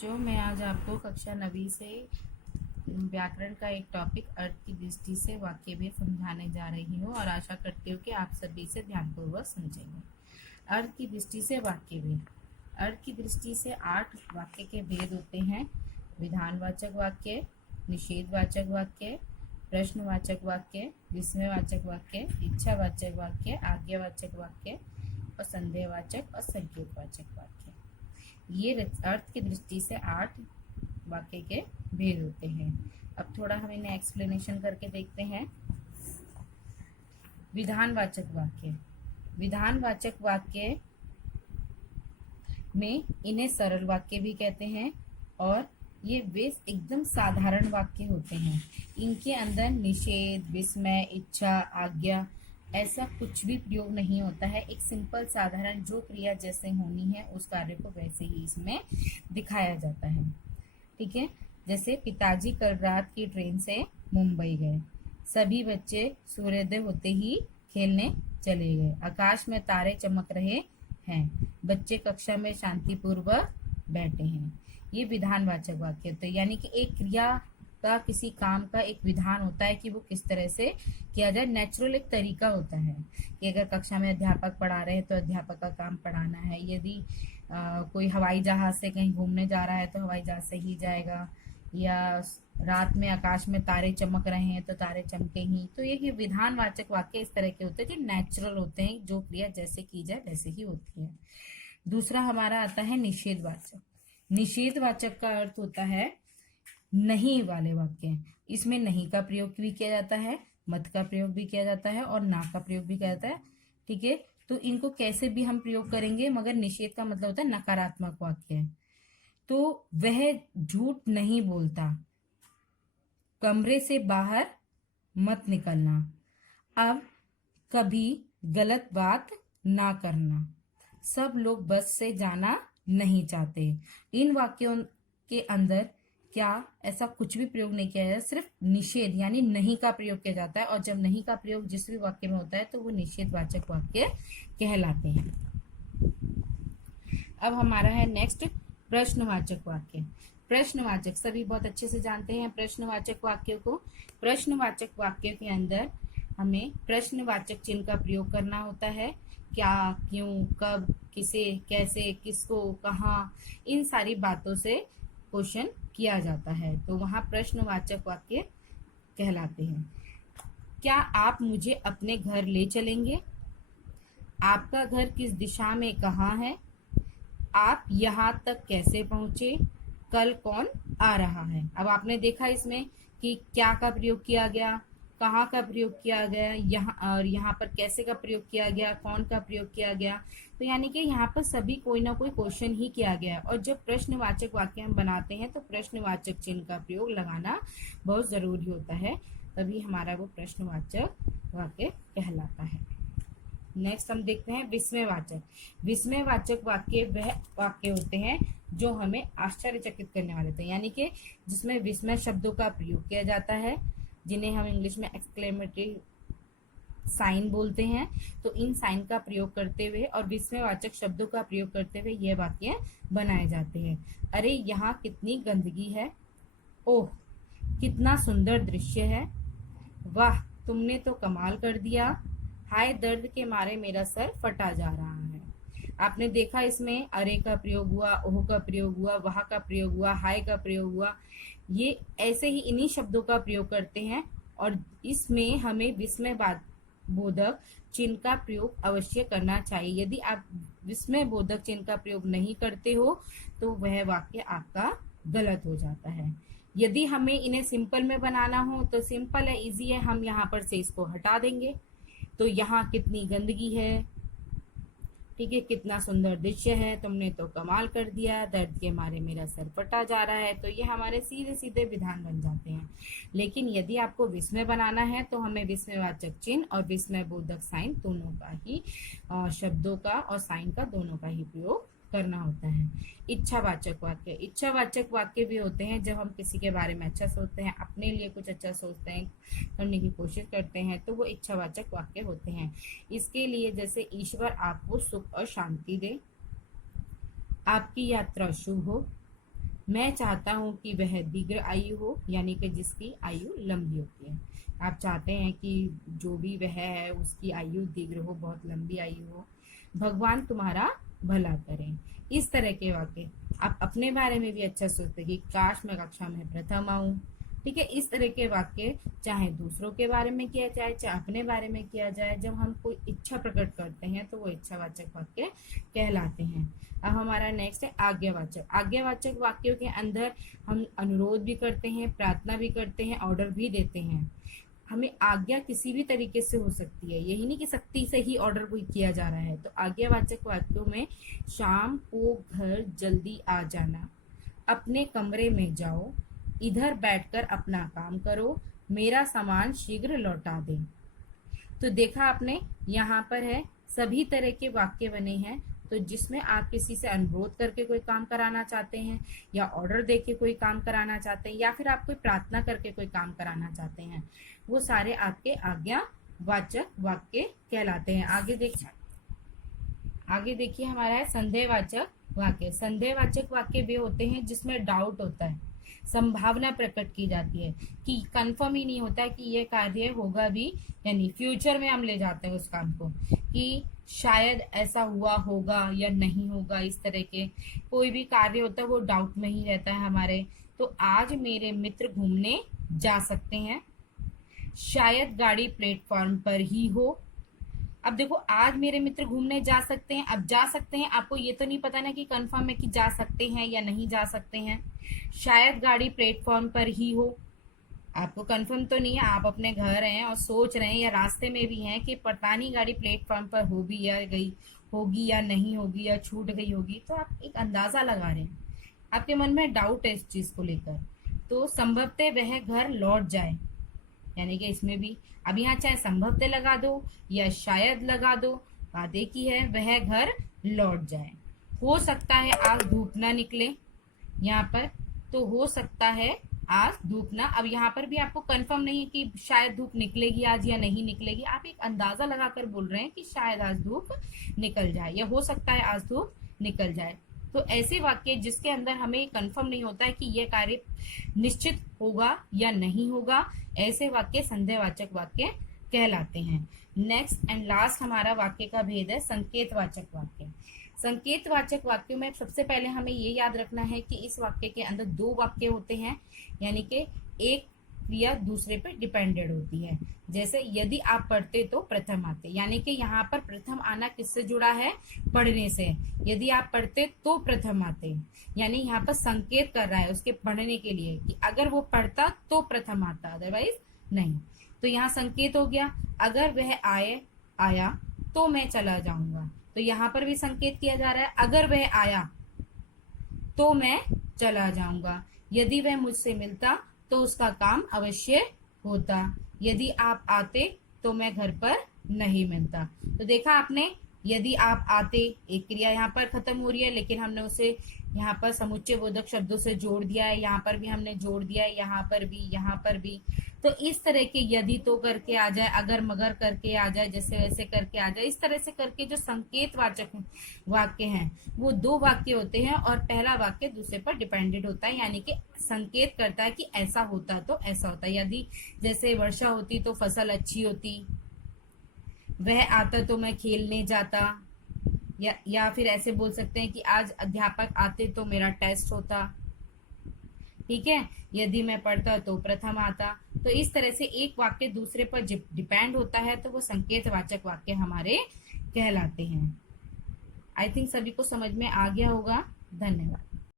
जो मैं आज आपको कक्षा 9वीं से व्याकरण का एक टॉपिक अर्थ की दृष्टि से वाक्य भेद समझाने जा रही हूँ और आशा करती हूँ कि आप सभी इसे ध्यानपूर्वक समझेंगे। अर्थ की दृष्टि से वाक्य भेद। अर्थ की दृष्टि से 8 वाक्य के भेद होते हैं। विधानवाचक वाक्य, निषेधवाचक वाक्य, प्रश्नवाचक वाक्य, विस्मयवाचक वाक्य, इच्छावाचक वाक्य, आज्ञावाचक वाक्य और संदेहवाचक और संकेतवाचक वाक्य। ये अर्थ की दृष्टि से 8 वाक्य के भेद होते हैं। अब थोड़ा हम इन्हें एक्सप्लेनेशन करके देखते हैं। विधानवाचक वाक्य। विधानवाचक वाक्य में इन्हें सरल वाक्य भी कहते हैं और ये वे एकदम साधारण वाक्य होते हैं। इनके अंदर निषेध, विस्मय, इच्छा, आज्ञा ऐसा कुछ भी प्रयोग नहीं होता है। एक सिंपल साधारण जो क्रिया जैसे होनी है उस कार्य को वैसे ही इसमें दिखाया जाता है। ठीक है, जैसे पिताजी कल रात की ट्रेन से मुंबई गए। सभी बच्चे सूर्योदय होते ही खेलने चले गए। आकाश में तारे चमक रहे हैं। बच्चे कक्षा में शांतिपूर्वक बैठे हैं। ये विधानवाचक वाक्य होते हैं, यानी कि एक क्रिया का, किसी काम का एक विधान होता है कि वो किस तरह से किया जाए। नेचुरल एक तरीका होता है कि अगर कक्षा में अध्यापक पढ़ा रहे हैं तो अध्यापक का काम पढ़ाना है। यदि कोई हवाई जहाज से कहीं घूमने जा रहा है तो हवाई जहाज से ही जाएगा, या रात में आकाश में तारे चमक रहे हैं तो तारे चमके ही। तो ये विधानवाचक वाक्य इस तरह के होते हैं जो नेचुरल होते हैं, जो क्रिया जैसे की जाए वैसे ही होती है। दूसरा हमारा आता है निषेधवाचक। निषेधवाचक का अर्थ होता है नहीं वाले वाक्य। इसमें नहीं का प्रयोग भी किया जाता है, मत का प्रयोग भी किया जाता है और ना का प्रयोग भी किया जाता है। ठीक है, तो इनको कैसे भी हम प्रयोग करेंगे, मगर निषेध का मतलब होता है नकारात्मक वाक्य। तो वह झूठ नहीं बोलता, कमरे से बाहर मत निकलना, अब कभी गलत बात ना करना, सब लोग बस से जाना नहीं चाहते। इन वाक्यों के अंदर क्या ऐसा कुछ भी प्रयोग नहीं किया जाता, सिर्फ निषेध यानी नहीं का प्रयोग किया जाता है। और जब नहीं का प्रयोग जिस भी वाक्य में होता है तो वो निषेधवाचक वाक्य कहलाते हैं। अब हमारा है नेक्स्ट प्रश्नवाचक वाक्य। प्रश्नवाचक सभी बहुत अच्छे से जानते हैं प्रश्नवाचक वाक्यों को। प्रश्नवाचक वाक्यों के अंदर हमें प्रश्नवाचक चिन्ह का प्रयोग करना होता है। क्या, क्यों, कब, किसे, कैसे, किसको, कहाँ, इन सारी बातों से क्वेश्चन किया जाता है, तो वहां प्रश्नवाचक वाक्य कहलाते हैं। क्या आप मुझे अपने घर ले चलेंगे? आपका घर किस दिशा में कहाँ है? आप यहाँ तक कैसे पहुंचे? कल कौन आ रहा है? अब आपने देखा इसमें कि क्या का प्रयोग किया गया, कहाँ का प्रयोग किया गया, यहाँ और यहाँ पर कैसे का प्रयोग किया गया, कौन का प्रयोग किया गया। तो यानी कि यहाँ पर सभी कोई ना कोई क्वेश्चन ही किया गया। और जब प्रश्नवाचक वाक्य हम बनाते हैं तो प्रश्नवाचक चिन्ह का प्रयोग लगाना बहुत जरूरी होता है, तभी हमारा वो प्रश्नवाचक वाक्य कहलाता है। नेक्स्ट हम देखते हैं विस्मयवाचक। विस्मयवाचक वाक्य वह वाक्य होते हैं जो हमें आश्चर्यचकित करने वाले होते हैं, यानी कि जिसमें विस्मय शब्दों का प्रयोग किया जाता है, जिन्हें हम इंग्लिश में एक्सक्लेमेटरी साइन बोलते हैं। तो इन साइन का प्रयोग करते हुए और विस्मयवाचक शब्दों का प्रयोग करते हुए यह वाक्य बनाए जाते हैं। अरे यहाँ कितनी गंदगी है, ओह कितना सुंदर दृश्य है, वाह तुमने तो कमाल कर दिया, हाय दर्द के मारे मेरा सर फटा जा रहा है। आपने देखा इसमें अरे का प्रयोग हुआ, ओह का प्रयोग हुआ, वह का प्रयोग हुआ, हाय का प्रयोग हुआ। ये ऐसे ही इन्हीं शब्दों का प्रयोग करते हैं और इसमें हमें विस्मय बोधक चिन्ह का प्रयोग अवश्य करना चाहिए। यदि आप विस्मय बोधक चिन्ह का प्रयोग नहीं करते हो तो वह वाक्य आपका गलत हो जाता है। यदि हमें इन्हें सिंपल में बनाना हो तो सिंपल है, इजी है, हम यहाँ पर से इसको हटा देंगे। तो यहाँ कितनी गंदगी है, ठीक है, कितना सुंदर दृश्य है, तुमने तो कमाल कर दिया, दर्द के मारे मेरा सर फटा जा रहा है। तो ये हमारे सीधे सीधे विधान बन जाते हैं। लेकिन यदि आपको विस्मय बनाना है तो हमें विस्मयवाचक चिन्ह और विस्मय बोधक साइन दोनों का ही शब्दों का और साइन का दोनों का ही प्रयोग करना होता है। इच्छावाचक वाक्य। इच्छावाचक वाक्य भी होते हैं जब हम किसी के बारे में अच्छा सोचते हैं, अपने लिए कुछ अच्छा सोचते हैं, करने की कोशिश करते हैं, तो वो इच्छावाचक वाक्य होते हैं। इसके लिए जैसे ईश्वर आपको सुख और शांति दे, आपकी यात्रा शुभ हो, मैं चाहता हूँ कि वह दीर्घ आयु हो, यानी कि जिसकी आयु लंबी होती है। आप चाहते हैं कि जो भी वह है उसकी आयु दीर्घ हो, बहुत लंबी आयु हो। भगवान तुम्हारा भला करें। इस तरह के वाक्य आप अपने बारे में भी अच्छा सोचते कि काश मैं कक्षा में प्रथम आऊं। ठीक है, इस तरह के वाक्य चाहे दूसरों के बारे में किया जाए चाहे अपने बारे में किया जाए, जब हम कोई इच्छा प्रकट करते हैं तो वो इच्छावाचक वाक्य कहलाते हैं। अब हमारा नेक्स्ट है आज्ञावाचक। आज्ञावाचक वाक्यों के अंदर हम अनुरोध भी करते हैं, प्रार्थना भी करते हैं, ऑर्डर भी देते हैं। हमें आज्ञा किसी भी तरीके से हो सकती है, यही नहीं कि सख्ती से ही ऑर्डर कोई किया जा रहा है। तो आज्ञावाचक वाक्यों में शाम को घर जल्दी आ जाना, अपने कमरे में जाओ, इधर बैठकर अपना काम करो, मेरा सामान शीघ्र लौटा दें। तो देखा आपने, यहाँ पर है सभी तरह के वाक्य बने हैं। तो जिसमें आप किसी से अनुरोध करके कोई काम कराना चाहते हैं, या ऑर्डर देके कोई काम कराना चाहते हैं, या फिर आप कोई प्रार्थना करके कोई काम कराना चाहते हैं, वो सारे आपके आज्ञावाचक वाक्य कहलाते हैं। आगे देखिए हमारा है संदेहवाचक वाक्य। संदेहवाचक वाक्य वे होते हैं जिसमें डाउट होता है, संभावना प्रकट की जाती है कि कंफर्म ही नहीं होता है कि ये कार्य होगा भी, यानी फ्यूचर में हम ले जाते हैं उस काम को कि शायद ऐसा हुआ होगा या नहीं होगा। इस तरह के कोई भी कार्य होता है वो डाउट में ही रहता है हमारे। तो आज मेरे मित्र घूमने जा सकते हैं, शायद गाड़ी प्लेटफॉर्म पर ही हो। अब देखो, आज मेरे मित्र घूमने जा सकते हैं, अब जा सकते हैं आपको ये तो नहीं पता ना कि कंफर्म है कि जा सकते हैं या नहीं जा सकते हैं। शायद गाड़ी प्लेटफॉर्म पर ही हो, आपको कंफर्म तो नहीं है, आप अपने घर हैं और सोच रहे हैं या रास्ते में भी हैं कि पता नहीं गाड़ी प्लेटफॉर्म पर हो भी या गई होगी या नहीं होगी या छूट गई होगी। तो आप एक अंदाजा लगा रहे हैं, आपके मन में डाउट है इस चीज को लेकर। तो संभवतः वह घर लौट जाए, यानी कि इसमें भी अब यहाँ चाहे संभवतः लगा दो या शायद लगा दो, बात एक ही है, वह घर लौट जाए। हो सकता है आज धूप ना निकले, यहाँ पर तो हो सकता है आज धूप ना। अब यहाँ पर भी आपको कंफर्म नहीं है कि शायद धूप निकलेगी आज या नहीं निकलेगी, आप एक अंदाजा लगाकर बोल रहे हैं कि शायद आज धूप निकल जाए या हो सकता है आज धूप निकल जाए। तो ऐसे वाक्य जिसके अंदर हमें कंफर्म नहीं होता है कि यह कार्य निश्चित होगा या नहीं होगा, ऐसे वाक्य संदेहवाचक वाक्य कहलाते हैं। नेक्स्ट एंड लास्ट हमारा वाक्य का भेद है संकेतवाचक वाक्य। संकेतवाचक वाक्यों में सबसे पहले हमें ये याद रखना है कि इस वाक्य के अंदर दो वाक्य होते हैं, यानी कि एक क्रिया दूसरे पर डिपेंडेड होती है। जैसे यदि आप पढ़ते तो प्रथम आते, यानी कि यहाँ पर प्रथम आना किससे जुड़ा है, पढ़ने से। यदि आप पढ़ते तो प्रथम आते, यानी यहाँ पर संकेत कर रहा है उसके पढ़ने के लिए कि अगर वो पढ़ता तो प्रथम आता, अदरवाइज नहीं। तो यहाँ संकेत हो गया, अगर वह आया तो मैं चला जाऊंगा। तो यहाँ पर भी संकेत किया जा रहा है, अगर वह आया तो मैं चला जाऊंगा। यदि वह मुझसे मिलता तो उसका काम अवश्य होता, यदि आप आते तो मैं घर पर नहीं मिलता। तो देखा आपने, यदि आप आते एक क्रिया यहाँ पर खत्म हो रही है, लेकिन हमने उसे यहाँ पर समुच्चय बोधक शब्दों से जोड़ दिया है, यहाँ पर भी हमने जोड़ दिया है, यहाँ पर भी, यहाँ पर भी। तो इस तरह के यदि तो करके आ जाए, अगर मगर करके आ जाए, जैसे वैसे करके आ जाए, इस तरह से करके जो संकेतवाचक वाक्य हैं वो दो वाक्य होते हैं और पहला वाक्य दूसरे पर डिपेंडेंट होता है, यानी कि संकेत करता है कि ऐसा होता तो ऐसा होता। यदि जैसे वर्षा होती तो फसल अच्छी होती, वह आता तो मैं खेलने जाता, या फिर ऐसे बोल सकते हैं कि आज अध्यापक आते तो मेरा टेस्ट होता। ठीक है, यदि मैं पढ़ता तो प्रथम आता। तो इस तरह से एक वाक्य दूसरे पर डिपेंड होता है तो वो संकेतवाचक वाक्य हमारे कहलाते हैं। आई थिंक सभी को समझ में आ गया होगा। धन्यवाद।